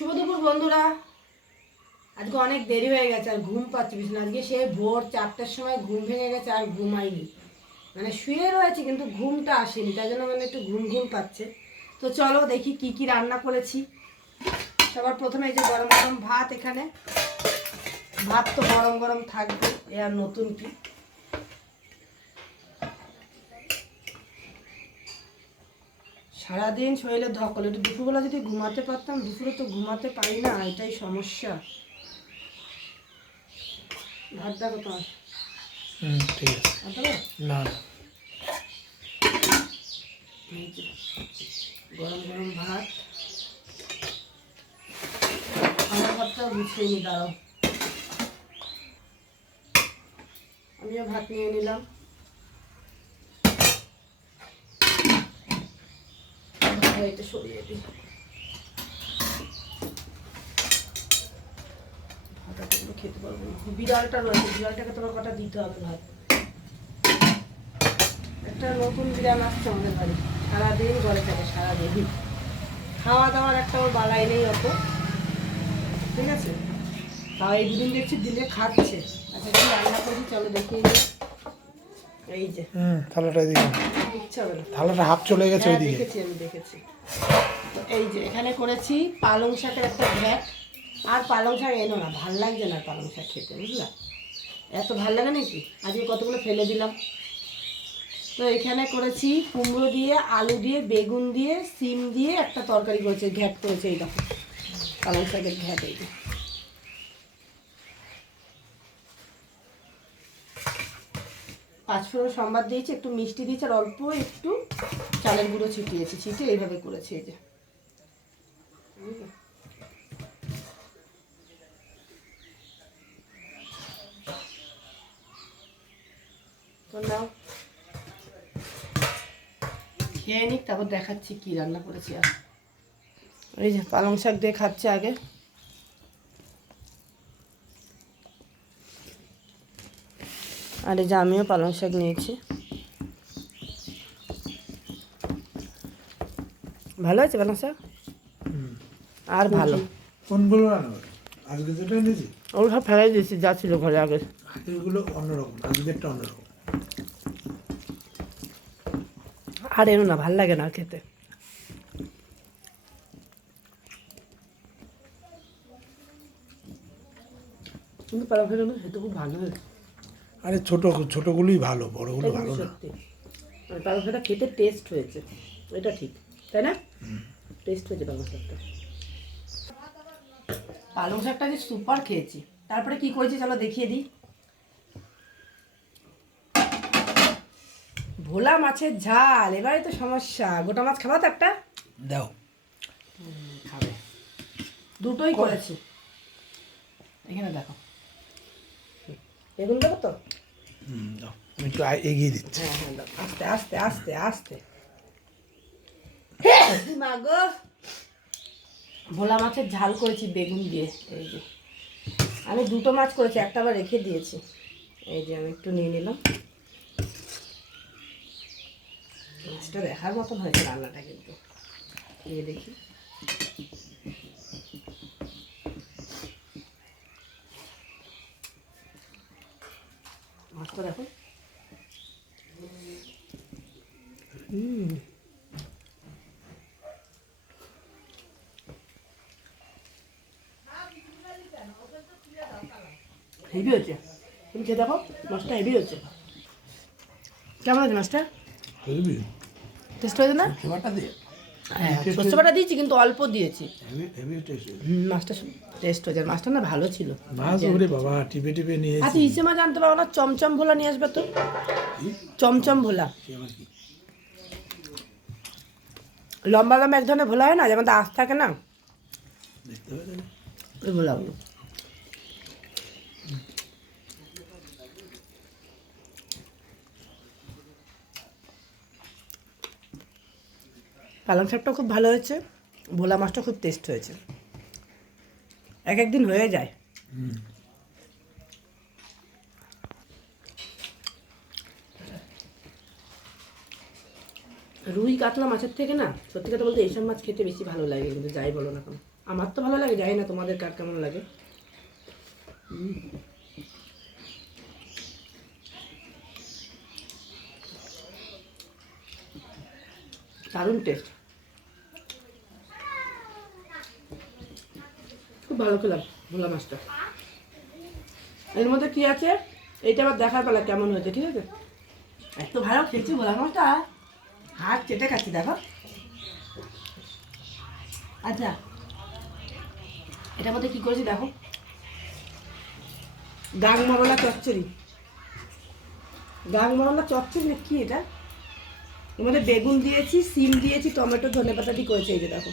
শুভ দুপুর বন্ধুরা, আজকে অনেক দেরি হয়ে গেছে আর ঘুম পাচ্ছি বিছানা আজকে সে ভোর চারটার সময় ঘুম ভেঙে গেছে আর ঘুমাইনি মানে শুয়ে রয়েছে কিন্তু ঘুমটা আসেনি, তাই জন্য মানে একটু ঘুম ঘুম পাচ্ছে। তো চলো দেখি কি কি রান্না করেছি। সবার প্রথমে এই যে গরম গরম ভাত এখানে। ভাত তো গরম গরম থাকবে, এ আর নতুন কি? সারাদিন শরীরে ধকল একটু দুপুরবেলা যদি ঘুমাতে পারতাম দুপুরে তো ঘুমাতে পারি না এটাই সমস্যা। ভাত দেখো তোমার। হুম ঠিক আছে। না গরম গরম ভাত। আমার ভাতটা গুছিয়ে নি দাঁড়াও। আমিও ভাত নিয়ে নিলাম। এটা সরিয়ে দিই। একটা নতুন আসছে আমাদের বাড়ি। সারাদিন ঘরে থাকে, সারাদিন। খাওয়া দাওয়ার একটা ওর বালাই নেই অত। ঠিক আছে? তাও দেখছি দিলে খাচ্ছে। আচ্ছা রান্না করছি চলো দেখিয়ে দিই। এই যে। হুম থালাটা এদিকে। থালাটা হাফ চলে গেছে হ্যাঁ, ওইদিকে। দেখেছি আমি দেখেছি। এই যে এখানে করেছি পালং শাকের একটা ঘ্যাট আর পালং শাক এনো না ভালো লাগছে না পালং শাক খেতে বুঝলা? এত ভালো লাগে নাকি? আজকে কতগুলো ফেলে দিলাম। তো এখানে করেছি কুমড়ো দিয়ে আলু দিয়ে বেগুন দিয়ে সিম দিয়ে একটা তরকারি করেছে ঘ্যাট করেছে এই দেখো। পালং শাকের ঘ্যাট এই পাঁচফোড়ন সম্বাদ দিয়েছি, একটু মিষ্টি দিয়েছি আর অল্প একটু চালের গুঁড়ো ছিটিয়েছি ছিটে এইভাবে করেছি এই যে। খেয়ে তারপর দেখাচ্ছি কি রান্না করেছি আর। এই যে পালং শাক দিয়ে খাচ্ছে আগে। আর এই যে আমিও পালং শাক নিয়েছি। ভালো আছে পালং শাক? আর ভালো। কোনগুলো? আজকে যেটা এনেছি? ওগুলো সব ফেলাই দিয়েছি যা ছিল ঘরে আগে। আগেরগুলো অন্যরকম আজকেরটা অন্যরকম। আর এনো না ভালো লাগে না খেতে। কিন্তু পালং শাক খেতে খুব ভালো হয়েছে। আরে ছোট ছোটগুলোই ভালো বড়গুলো ভালো না। মানে পালং শাকটা খেতে টেস্ট হয়েছে। এটা ঠিক তাই না? টেস্ট হয়েছে পালং শাকটা পালং শাকটা যে সুপার খেয়েছি। তারপরে কি করেছি চলো দেখিয়ে দিই। ভোলা মাছের ঝাল এবারে তো সমস্যা। গোটা মাছ খাবা তো একটা? দাও। খাবে। দুটোই করেছি। এখানে দেখো। বেগুন দেবো তো? হুম দাও। আমি একটু এগিয়ে দিচ্ছি। হ্যাঁ হ্যাঁ। আস্তে আস্তে আস্তে আস্তে। মা গো। ভোলা মাছের ঝাল করেছি বেগুন দিয়ে এই যে। আমি দুটো মাছ করেছি একটা আবার রেখে দিয়েছি। এই যে আমি একটু নিয়ে নিলাম। মাছটা দেখার মতন হয়েছে রান্নাটা কিন্তু। নিয়ে দেখি। মাছটা দেখো। হেভি হচ্ছে। তুমি খেয়ে দেখো মাছটা হেভি হচ্ছে। কেমন আছে মাছটা? বুঝবি টেস্ট হয়েছে না? খাবারটা দিয়ে। হ্যাঁ বাটা দিয়েছি কিন্তু অল্প দিয়েছি। মাছটা টেস্ট হয়েছে। মাছটা না ভালো ছিল। মাছ ওরে বাবা টিপে টিপে নিয়ে আচ্ছা ইসে মাছ আনতে পারব না চমচম ভোলা নিয়ে আসবে তো। চমচম ভোলা। লম্বা লম্বা এক ধরনের ভোলা হয় না যেমন আঁশ থাকে না? ওই ভোলাগুলো। পালং শাকটা খুব ভালো হয়েছে, ভোলা মাছটা খুব টেস্ট হয়েছে। এক একদিন হয়ে যায়। রুই কাতলা মাছের থেকে না, সত্যি কথা বলতে এইসব মাছ খেতে বেশি ভালো লাগে, কিন্তু যাই বলো না কেন। আমার তো ভালো লাগে, জানি না তোমাদের কার কেমন লাগে। দারুণ টেস্ট ভালো খেলাম ভোলা মাছটা। এর মধ্যে কি আছে? এইটা আবার দেখার পেলা কেমন হয়েছে ঠিক আছে? এত ভালো খেয়েছি ভোলা মাছটা? হাত চেটে খাচ্ছি দেখো। আচ্ছা এটার মধ্যে কি করেছি দেখো? গাং মরলা চচ্চড়ি। গাং মরলা চচ্চড়ি না কি এটা? এর মধ্যে বেগুন দিয়েছি সিম দিয়েছি টমেটো ধনে পাতা দিয়ে করেছি এই যে দেখো।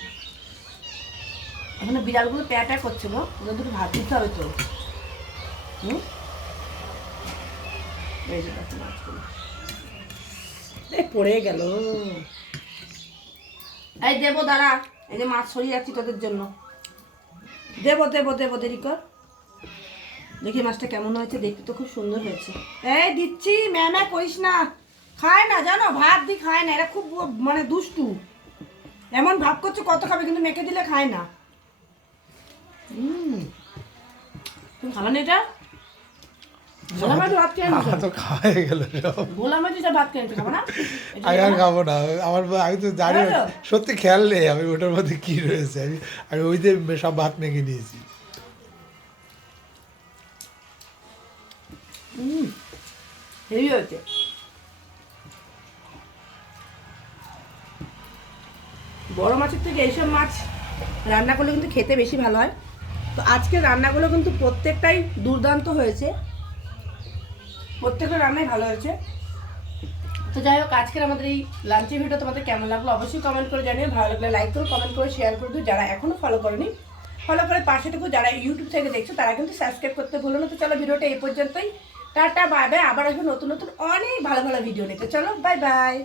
এখানে বিড়ালগুলো প্যাটা করছে গো। ওদের দুটো ভাত দিতে হবে তো। হুম? এই পড়ে গেল। এই দেবো, দাঁড়া। এই যে মাছ সরিয়ে যাচ্ছি তোদের জন্য। দেবো দেবো দেবো, দেরি কর। দেখি মাছটা কেমন হয়েছে, দেখতে তো খুব সুন্দর হয়েছে। এই দিচ্ছি ম্যামা করিস না। খায় না, জানো? ভাত দি খায় না। এরা খুব মানে দুষ্টু। এমন ভাব করছে কত খাবে, কিন্তু মেখে দিলে খায় না। তুমি খাবে না এটা? ভোলা মাছ ভাত খেয়ে আমার তো খাওয়া গেল সব। ভোলা মাছ এটা ভাত খেয়ে নিছো, না? আমি আর খাব না? আমার আমি তো জানি সত্যি খেয়াল নেই আমি ওটার মধ্যে কি রয়েছে। আমি আমি ওই যে সব ভাত মেখে নিয়েছি। হুম। হেভি হয়েছে। বড় মাছের থেকে এইসব মাছ রান্না করলে কিন্তু খেতে বেশি ভালো হয়। তো আজকে রান্নাগুলো কিন্তু প্রত্যেকটাই দুর্দান্ত হয়েছে। প্রত্যেকটা রান্নাই ভালো হয়েছে। তো যাই হোক, আজকের আমাদের এই লাঞ্চের ভিডিও তোমাদের কেমন লাগল অবশ্যই কমেন্ট করে জানিও। ভালো লাগলে লাইক করো কমেন্ট করে শেয়ার করে দিও। যারা এখনও ফলো করনি ফলো করে পাশেটুকু যারা ইউটিউব থেকে দেখছ, তারা কিন্তু সাবস্ক্রাইব করতে ভুলো না। তো চলো ভিডিওটা এই পর্যন্তই। টাটা বাই বাই আবার আসবে নতুন নতুন অনেক ভালো ভালো ভিডিও নিতে। চলো বাই বাই